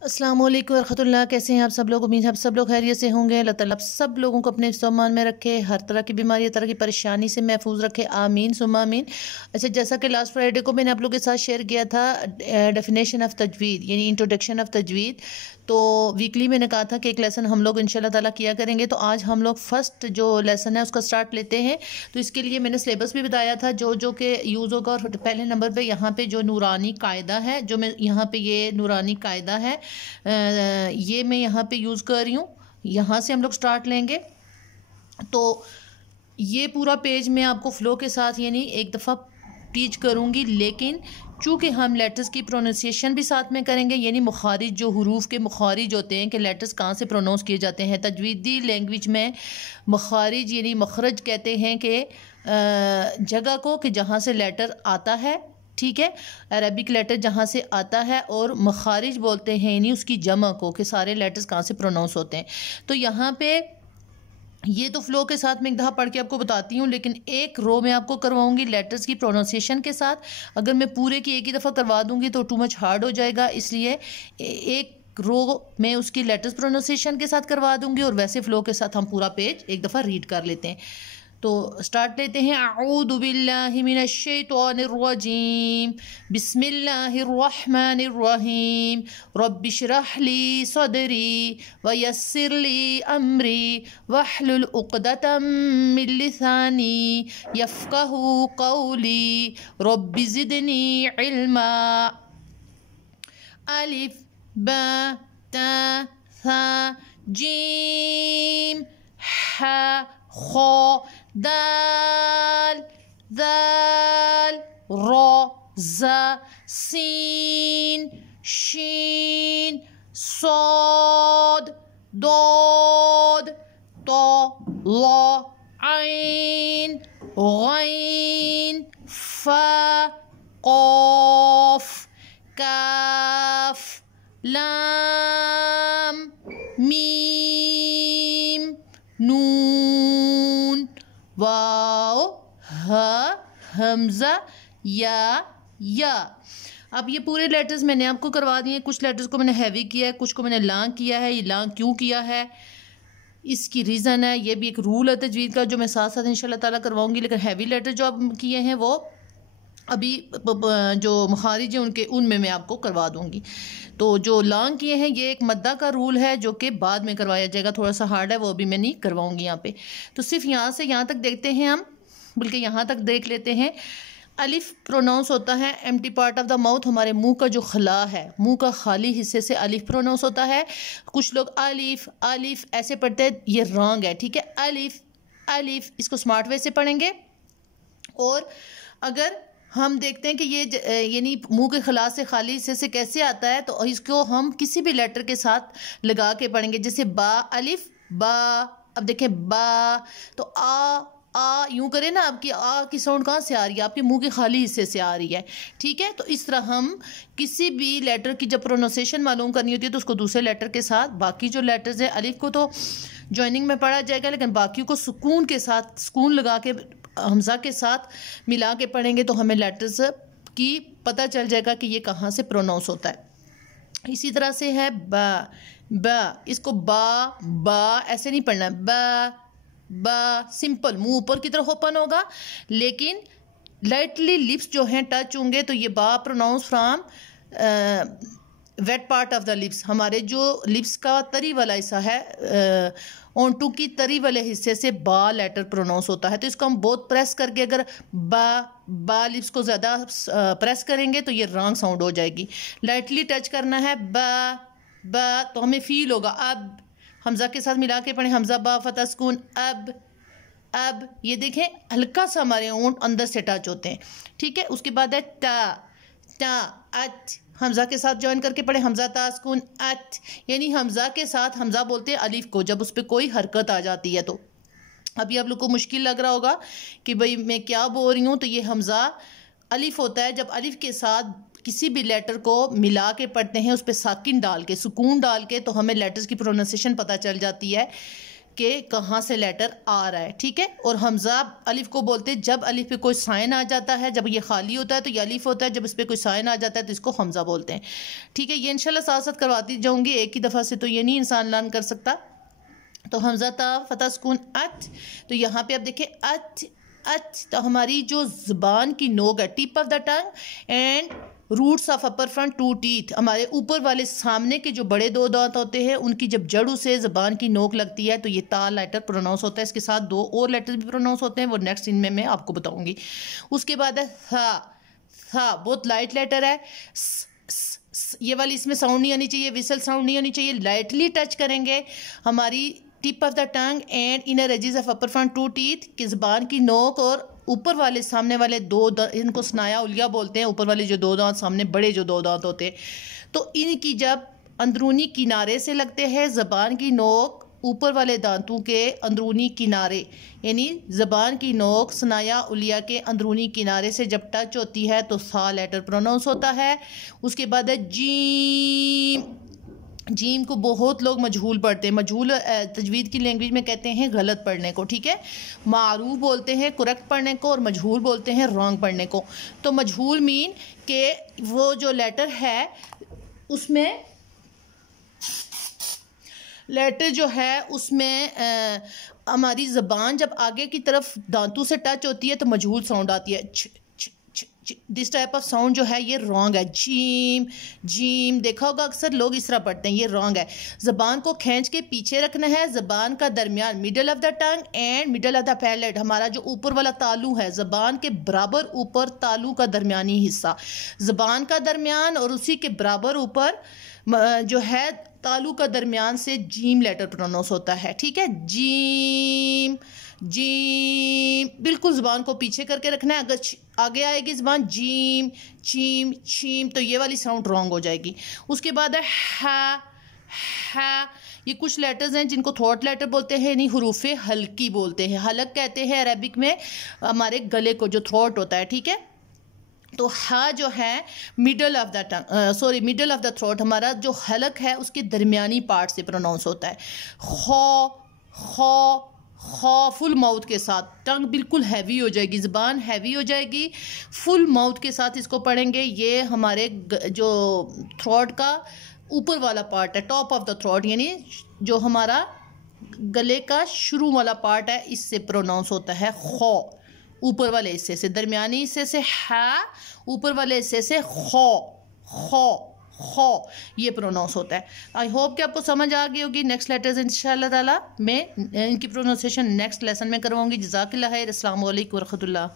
अस्सलाम वालेकुम रहमतुल्लाह। कैसे हैं आप सब लोग? उम्मीद है आप सब लोग खैरियत से होंगे। अल्लाह ताला आप सब लोगों को अपने सामान में रखे, हर तरह की बीमारी, हर तरह की परेशानी से महफूज रखे। आमीन सुम्मा आमीन। अच्छा, जैसा कि लास्ट फ्राइडे को मैंने आप लोगों के साथ शेयर किया था डेफिनेशन ऑफ तजवीद यानी इंट्रोडक्शन ऑफ तजवीद, तो वीकली मैंने कहा था कि एक लेसन हम लोग इंशाल्लाह ताला किया करेंगे। तो आज हम लोग फर्स्ट जो लेसन है उसका स्टार्ट लेते हैं। तो इसके लिए मैंने सिलेबस भी बताया था जो जो के यूज़ होगा। और पहले नंबर पे यहाँ पे जो नूरानी कायदा है, जो मैं यहाँ पे ये नूरानी कायदा है, ये मैं यहाँ पे यूज़ कर रही हूँ। यहाँ से हम लोग स्टार्ट लेंगे। तो ये पूरा पेज मैं आपको फ़्लो के साथ यानी एक दफ़ा टीच करूँगी, लेकिन चूँकि हम लेटर्स की प्रोनाउंसिएशन भी साथ में करेंगे, यानी मुखारिज जो हरूफ के मुखारिज होते हैं कि लेटर्स कहाँ से प्रोनाउंस किए जाते हैं। तजवीदी लैंग्वेज में मुखारिज यानी मखरज कहते हैं कि जगह को कि जहाँ से लेटर आता है, ठीक है, अरबिक लेटर जहाँ से आता है। और मखारिज बोलते हैं यानी उसकी जमा को कि सारे लेटर्स कहाँ से प्रोनाउंस होते हैं। तो यहाँ पे ये तो फ्लो के साथ मैं एक दफ़ा पढ़ के आपको बताती हूँ, लेकिन एक रो में आपको करवाऊँगी लेटर्स की प्रोनाउंसिएशन के साथ। अगर मैं पूरे की एक ही दफ़ा करवा दूँगी तो टू मच हार्ड हो जाएगा, इसलिए एक रो में उसकी लेटर्स प्रोनाउंसिएशन के साथ करवा दूँगी और वैसे फ़्लो के साथ हम पूरा पेज एक दफ़ा रीड कर लेते हैं। तो स्टार्ट लेते हैं। अऊदु बिल्लाहि मिनश शैतानिर रजीम, बिस्मिल्लाहिर रहमानिर रहीम, रब्बिशरह ली सदरी व यस्सिर ली अमरी वहलुल उक़दतम मिन लिसानी यफ़क़हू क़ौली रब्बि ज़िदनी इल्मा। अलिफ बा ता था जीम हा खो दाल दाल रो ज़ा सीन शीन सोद दोद तो लो आइन गैन फा क़ाफ काफ लाम मीम नून वाओ हा हमजा या। अब ये पूरे लेटर्स मैंने आपको करवा दिए। कुछ लेटर्स को मैंने हैवी किया है, कुछ को मैंने लॉन्ग किया है। ये लॉन्ग क्यों किया है, इसकी रीज़न है, ये भी एक रूल है तजवीद का जो मैं साथ साथ इंशाल्लाह ताला करवाऊंगी। लेकिन हैवी लेटर जो अब किए हैं वो अभी जो मुखारिज हैं उनमें मैं आपको करवा दूंगी। तो जो लॉन्ग किए हैं ये एक मद्दा का रूल है जो कि बाद में करवाया जाएगा, थोड़ा सा हार्ड है, वो भी मैं नहीं करवाऊंगी यहाँ पे। तो सिर्फ यहाँ से यहाँ तक देखते हैं हम, बल्कि यहाँ तक देख लेते हैं। अलिफ प्रोनाउंस होता है empty part of the mouth, हमारे मुंह का जो खला है, मुंह का खाली हिस्से से अलिफ प्रोनाउंस होता है। कुछ लोग अलिफ अलिफ ऐसे पढ़ते हैं, ये रॉन्ग है, ठीक है। अलिफ अलिफ इसको स्मार्ट वे से पढ़ेंगे। और अगर हम देखते हैं कि ये यानी मुंह के खला से खाली हिस्से से कैसे आता है, तो इसको हम किसी भी लेटर के साथ लगा के पढ़ेंगे। जैसे बा अलिफ बा, अब देखें बा, तो आ यूं करें ना, आपकी आ की साउंड कहाँ से आ रही है, आपके मुंह के खाली हिस्से से आ रही है, ठीक है। तो इस तरह हम किसी भी लेटर की जब प्रोनाउंसिएशन मालूम करनी होती है तो उसको दूसरे लेटर के साथ, बाकी जो लेटर्स है अलिफ को तो जॉइनिंग में पढ़ा जाएगा, लेकिन बाकी को सुकून के साथ, सुकून लगा के हमजा के साथ मिला के पढ़ेंगे तो हमें लेटर्स की पता चल जाएगा कि ये कहाँ से प्रोनाउंस होता है। इसी तरह से है बा बा, इसको बा बा ऐसे नहीं पढ़ना, बा बा सिंपल मुंह ऊपर की तरफ ओपन होगा, लेकिन लाइटली लिप्स जो हैं टच होंगे, तो ये बा pronounce from wet part of the lips, हमारे जो लिप्स का तरी वाला हिस्सा है, ओंटू की तरी वाले हिस्से से बा लेटर प्रोनाउंस होता है। तो इसको हम बहुत प्रेस करके, अगर बा लिप्स को ज़्यादा प्रेस करेंगे तो ये रॉन्ग साउंड हो जाएगी। लाइटली टच करना है बा, तो हमें फील होगा। अब हमजा के साथ मिला के पढ़ें, हमजा बा फतह सुकून अब ये देखें हल्का सा हमारे ओंठ अंदर से टच होते हैं, ठीक है। उसके बाद है टा अच, हमजा के साथ ज्वाइन करके पढ़े, हमजा ता सुकून अच, यानी हमजा के साथ हमजा बोलते हैं अलिफ को जब उस पर कोई हरकत आ जाती है। तो अभी आप लोग को मुश्किल लग रहा होगा कि भाई मैं क्या बोल रही हूँ, तो ये हमजा अलिफ होता है। जब अलिफ के साथ किसी भी लेटर को मिला के पढ़ते हैं, उस पर साकिन डाल के, सुकून डाल के, तो हमें लेटर्स की प्रोनाउंसिएशन पता चल जाती है। कि कहाँ से लेटर आ रहा है, ठीक है। और हमजा अलिफ को बोलते हैं जब अलिफ पे कोई साइन आ जाता है, जब ये खाली होता है तो ये अलिफ होता है, जब इस पर कोई साइन आ जाता है तो इसको हमजा बोलते हैं, ठीक है। ये इंशाल्लाह साथ साथ करवाती जाऊँगी, एक ही दफ़ा से तो ये नहीं इंसान लर्न कर सकता। तो हमजा ता फतह सुकून अच, तो यहाँ पे आप देखें अच अच, तो हमारी जो ज़ुबान की नोक है, tip of the tongue and roots of upper front two teeth, हमारे ऊपर वाले सामने के जो बड़े दो दांत होते हैं उनकी जब जड़ों से ज़बान की नोक लगती है तो ये ता लेटर प्रोनाउंस होता है। इसके साथ दो और लेटर भी प्रोनाउंस होते हैं, वो नेक्स्ट सीन में मैं आपको बताऊंगी। उसके बाद है था, था बहुत लाइट लेटर है, ये वाली इसमें साउंड नहीं आनी चाहिए, विसल साउंड नहीं आनी चाहिए, लाइटली टच करेंगे हमारी tip of the tongue and inner edges of upper front two teeth की ज़बान की नोक और ऊपर वाले सामने वाले दो इनको स्नाया उलिया बोलते हैं, ऊपर वाले जो दो दांत सामने बड़े जो दो दांत होते हैं, तो इनकी जब अंदरूनी किनारे से लगते हैं ज़बान की नोक ऊपर वाले दांतों के अंदरूनी किनारे, यानी ज़बान की नोक स्नाया उलिया के अंदरूनी किनारे से जब टच होती है तो सा लेटर प्रोनाउंस होता है। उसके बाद है जीम, जीम को बहुत लोग मजहूल पढ़ते हैं, मजहूल तजवीद की लैंग्वेज में कहते हैं गलत पढ़ने को, ठीक है। मारूफ बोलते हैं करेक्ट पढ़ने को और मजहूल बोलते हैं रॉन्ग पढ़ने को। तो मजहूल मीन के वो जो लेटर है उसमें लेटर जो है उसमें हमारी ज़बान जब आगे की तरफ दांतों से टच होती है तो मजहूल साउंड आती है, दिस टाइप ऑफ साउंड जो है ये रॉन्ग है। जीम जीम देखा होगा अक्सर लोग इस तरह पढ़ते हैं, ये रॉन्ग है। ज़बान को खींच के पीछे रखना है, ज़बान का दरमियान middle of the tongue and middle of the palate, हमारा जो ऊपर वाला तालू है ज़बान के बराबर ऊपर तालू का दरमियानी हिस्सा, ज़बान का दरमियान और उसी के बराबर ऊपर जो है तालू का दरमियान से जीम लेटर प्रोनाउंस होता है, ठीक है। जीम जीम बिल्कुल ज़बान को पीछे करके रखना है, अगर आगे आएगी ज़बान जीम चीम चीम तो ये वाली साउंड रॉन्ग हो जाएगी। उसके बाद है हा, ये कुछ लेटर्स हैं जिनको थ्रोट लेटर बोलते हैं, यानी हुरूफ़े हल्की बोलते हैं, हलक कहते हैं अरबिक में हमारे गले को जो थ्रोट होता है, ठीक है। तो हा जो है middle of the tongue middle of the throat, हमारा जो हलक है उसके दरमियानी पार्ट से प्रोनाउंस होता है। खो खो खो फुल माउथ के साथ, टंग बिल्कुल हैवी हो जाएगी, ज़बान हैवी हो जाएगी, फुल माउथ के साथ इसको पढ़ेंगे। ये हमारे जो थ्रोट का ऊपर वाला पार्ट है, टॉप ऑफ द थ्रोट, यानी जो हमारा गले का शुरू वाला पार्ट है, इससे प्रोनाउंस होता है खो, ऊपर वाले हिस्से से, दरमियानी हिस्से से है, ऊपर वाले हिस्से से खो खो खो ये प्रोनाउंस होता है। आई होप कि आपको समझ आ गई होगी। नेक्स्ट लेटर्स इंशाल्लाह ताला मैं इनकी प्रोनाउंसिएशन नेक्स्ट लेसन में करवाऊंगी। जज़ाकल्लाह खैर। अस्सलाम वालेकुम व रहमतुल्लाह।